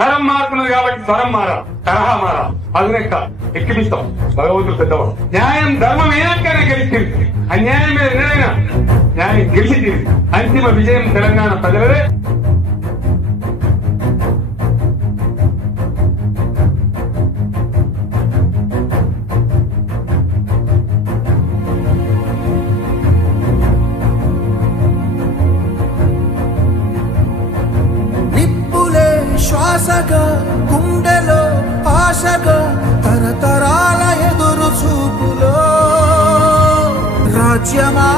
తరం మారుతున్నది కాబట్టి స్వరం మారా, తరహా మారా, అదునెక్క ఎక్కిపిస్తాం. భగవంతుడు పెద్దవాడు. న్యాయం ధర్మం ఏనాకనే గెలిచింది. అన్యాయం మీద ఏదైనా న్యాయం గెలిచింది. అంతిమ విజయం తెలంగాణ ప్రజలదే. శ్వాసగా గుండెలో ఆశగా తరతరాల ఎదురు చూపులో రాజ్యమా